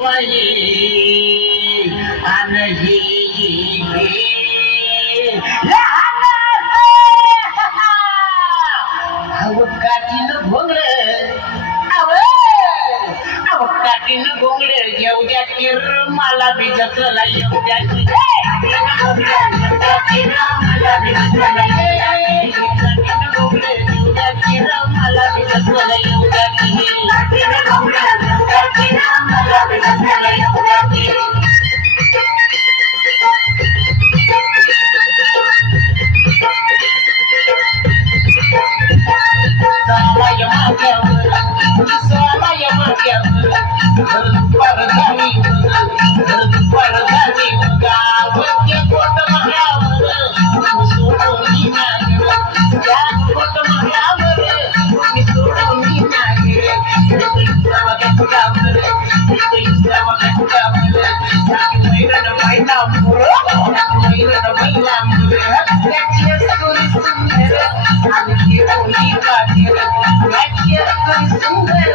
वही अनही काठीनं भोंगळ काठीनं भोंगळ येऊ द्या की मला बी जसला येऊ द्या की मला बी जसला काठीनं भोंगळ येऊ द्या की मला बी जसला येऊ द्या की मला बी जसला येऊ द्या की सुंदर